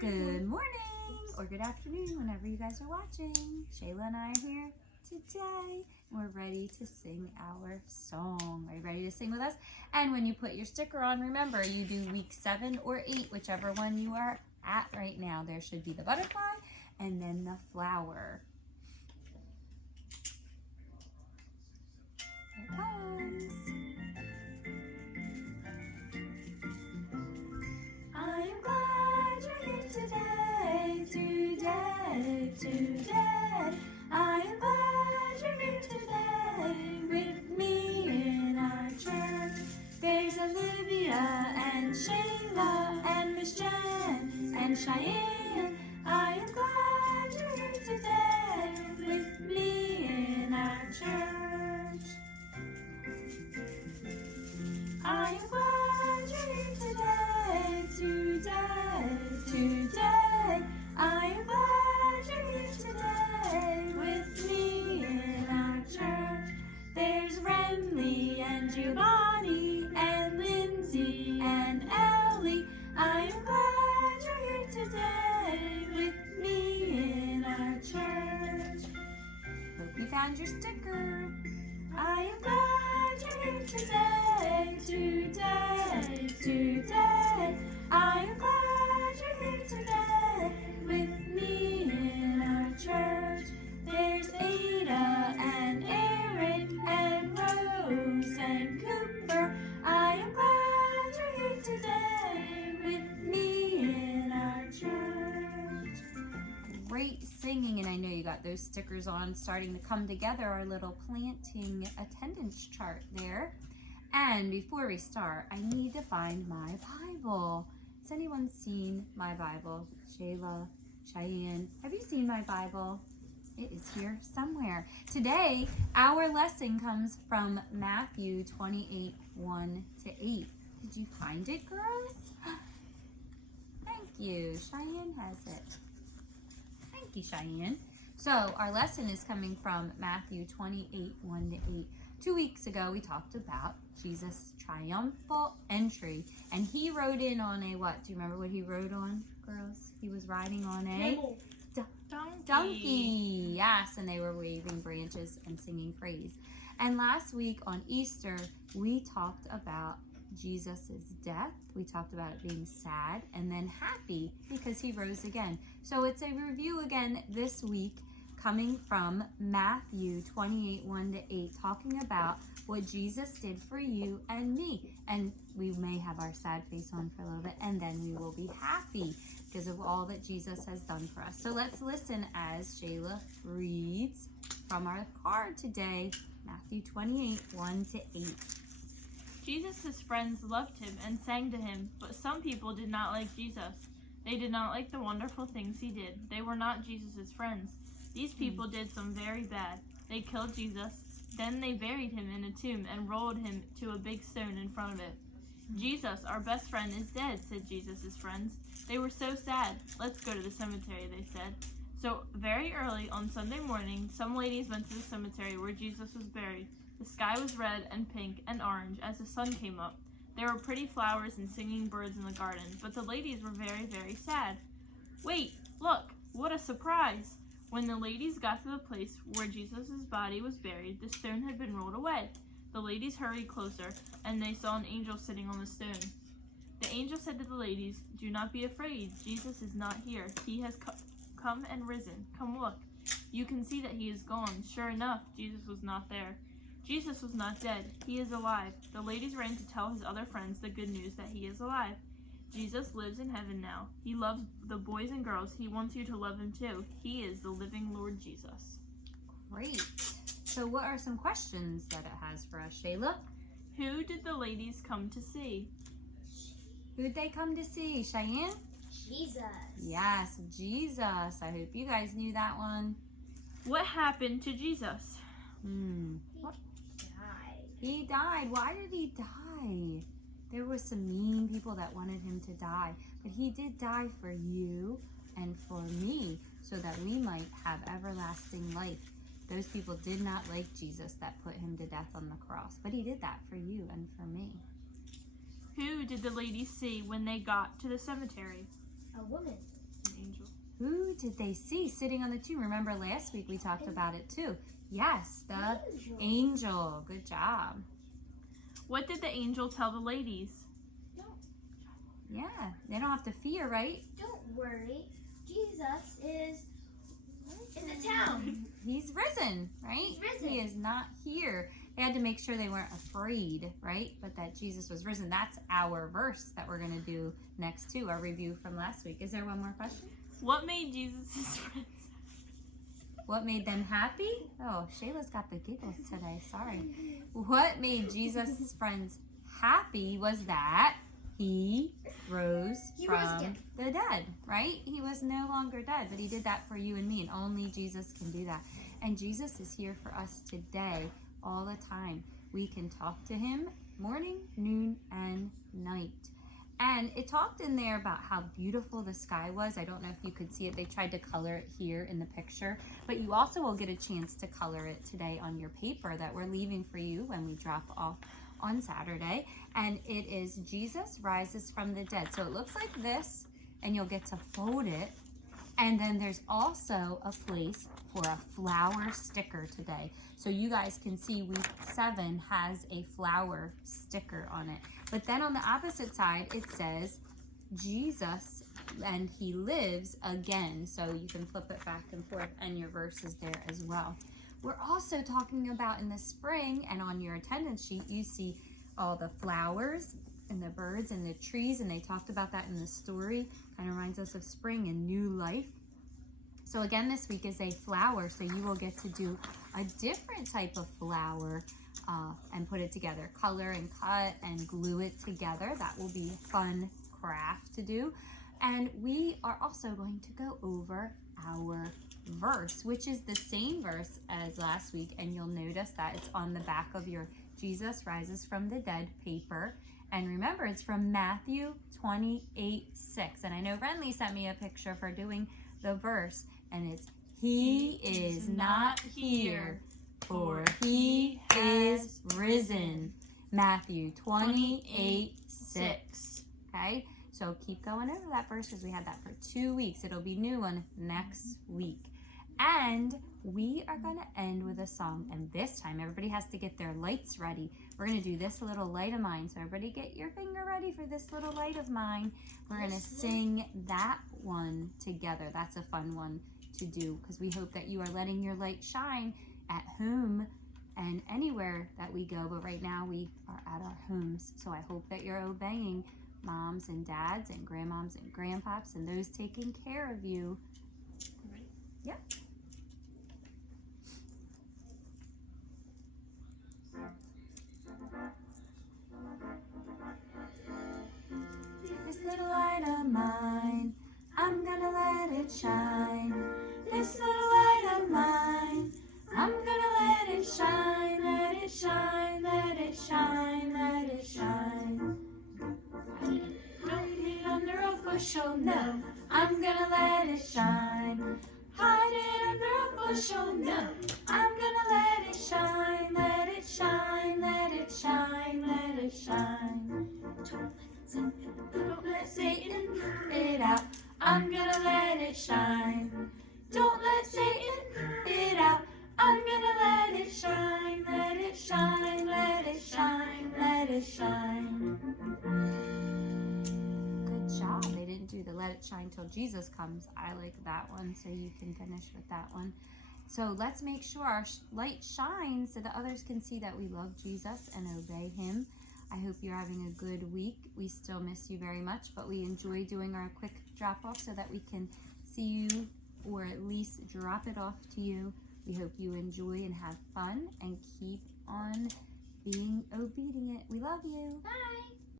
Good morning or good afternoon whenever you guys are watching. Shayla and I are here today and we're ready to sing our song. Are you ready to sing with us? And when you put your sticker on, remember you do week 7 or 8, whichever one you are at right now. There should be the butterfly and then the flower. Here it comes. I am glad you're here today, today. I am glad you're here today with me in our church. There's Olivia and Shayla and Miss Jen and Cheyenne. I am glad you're here today with me in our church. I am glad you're here today. I am glad you're here today with me in our church. There's Renly and Giovanni and Lindsay and Ellie. I am glad you're here today with me in our church. Hope you found your sticker. I am glad you're here today, today. I am glad you're here today with me in our church. There's Ada and Eric and Rose and Cooper. I am glad you're here today with me in our church. Great singing, and I know you got those stickers on starting to come together, our little planting attendance chart there. And before we start, I need to find my Bible. Has anyone seen my Bible? Shayla, Cheyenne, have you seen my Bible? It is here somewhere. Today, our lesson comes from Matthew 28, 1-8. Did you find it, girls? Thank you. Cheyenne has it. Thank you, Cheyenne. So our lesson is coming from Matthew 28, 1-8. 2 weeks ago, we talked about Jesus' triumphal entry, and he rode in on a what? Do you remember what he rode on, girls? He was riding on a donkey. Yes, and they were waving branches and singing praise. And last week on Easter, we talked about Jesus' death. We talked about it being sad and then happy because he rose again. So it's a review again this week coming from Matthew 28, 1-8, talking about what Jesus did for you and me. And we may have our sad face on for a little bit, and then we will be happy because of all that Jesus has done for us. So let's listen as Shayla reads from our card today, Matthew 28, 1-8. Jesus' friends loved him and sang to him, but some people did not like Jesus. They did not like the wonderful things he did. They were not Jesus' friends. These people did some very bad. They killed Jesus, then they buried him in a tomb and rolled him to a big stone in front of it. Jesus, our best friend, is dead, said Jesus' friends. They were so sad. Let's go to the cemetery, they said. So very early on Sunday morning, some ladies went to the cemetery where Jesus was buried. The sky was red and pink and orange as the sun came up. There were pretty flowers and singing birds in the garden, but the ladies were very, very sad. Wait, look, what a surprise! When the ladies got to the place where Jesus' body was buried, the stone had been rolled away. The ladies hurried closer, and they saw an angel sitting on the stone. The angel said to the ladies, "Do not be afraid. Jesus is not here. He has come and risen. Come look. You can see that he is gone." Sure enough, Jesus was not there. Jesus was not dead. He is alive. The ladies ran to tell his other friends the good news that he is alive. Jesus lives in heaven now. He loves the boys and girls. He wants you to love him too. He is the living Lord Jesus. Great. So what are some questions that it has for us, Shayla? Who did the ladies come to see? Who'd they come to see, Cheyenne? Jesus. Yes, Jesus. I hope you guys knew that one. What happened to Jesus? What? Died. He died. Why did he die? There were some mean people that wanted him to die, but he did die for you and for me so that we might have everlasting life. Those people did not like Jesus that put him to death on the cross, but he did that for you and for me. Who did the ladies see when they got to the cemetery? A woman. angel. Who did they see sitting on the tomb? Remember last week we talked about it too. Yes, the angel. Good job. What did the angel tell the ladies? Yeah, they don't have to fear, right? Don't worry. Jesus is in the town. He's risen, right? He's risen. He is not here. They had to make sure they weren't afraid, right? But that Jesus was risen. That's our verse that we're going to do next too, our review from last week. Is there one more question? What made Jesus' friends? What made them happy? Oh, Shayla's got the giggles today. Sorry. What made Jesus' friends happy was that he rose from the dead, right? He was no longer dead, but he did that for you and me, and only Jesus can do that. And Jesus is here for us today, all the time. We can talk to him morning, noon, and night. And it talked in there about how beautiful the sky was. I don't know if you could see it. They tried to color it here in the picture, but you also will get a chance to color it today on your paper that we're leaving for you when we drop off on Saturday. And it is Jesus rises from the dead. So it looks like this, and you'll get to fold it. And then there's also a place for a flower sticker today. So you guys can see week 7 has a flower sticker on it. But then on the opposite side, it says Jesus and he lives again. So you can flip it back and forth, and your verse is there as well. We're also talking about in the spring, and on your attendance sheet, you see all the flowers and the birds and the trees, and they talked about that in the story. Kind of reminds us of spring and new life. So again, this week is a flower, so you will get to do a different type of flower and put it together. Color and cut and glue it together. That will be a fun craft to do. And we are also going to go over our verse, which is the same verse as last week, and you'll notice that it's on the back of your Jesus Rises from the Dead paper. And remember, it's from Matthew 28:6. And I know Renly sent me a picture for doing the verse, and it's He is not here, for He is risen. Matthew 28:6. Okay, so keep going over that verse because we had that for 2 weeks. It'll be new one next week. And we are going to end with a song, and this time everybody has to get their lights ready. We're going to do This Little Light of Mine, so everybody get your finger ready for This Little Light of Mine. We're going to sing that one together. That's a fun one to do because we hope that you are letting your light shine at home and anywhere that we go, but right now we are at our homes, so I hope that you're obeying moms and dads and grandmoms and grandpops and those taking care of you. Yep. This little light of mine, I'm gonna let it shine. This little light of mine, I'm gonna let it shine, let it shine, let it shine, let it shine. Don't need under a bushel, no, I'm gonna let it shine. Hide it under a bushel, no, I'm gonna let it shine, let it shine, let it shine, let it shine. Don't let Satan put it out, I'm gonna let it shine. Don't let Satan put it out, I'm gonna let it shine, let it shine, let it shine, let it shine. Good job. They didn't do the let it shine till Jesus comes. I like that one, so you can finish with that one. So let's make sure our light shines so that others can see that we love Jesus and obey him. I hope you're having a good week. We still miss you very much, but we enjoy doing our quick drop off so that we can see you or at least drop it off to you. We hope you enjoy and have fun and keep on being obedient. We love you. Bye.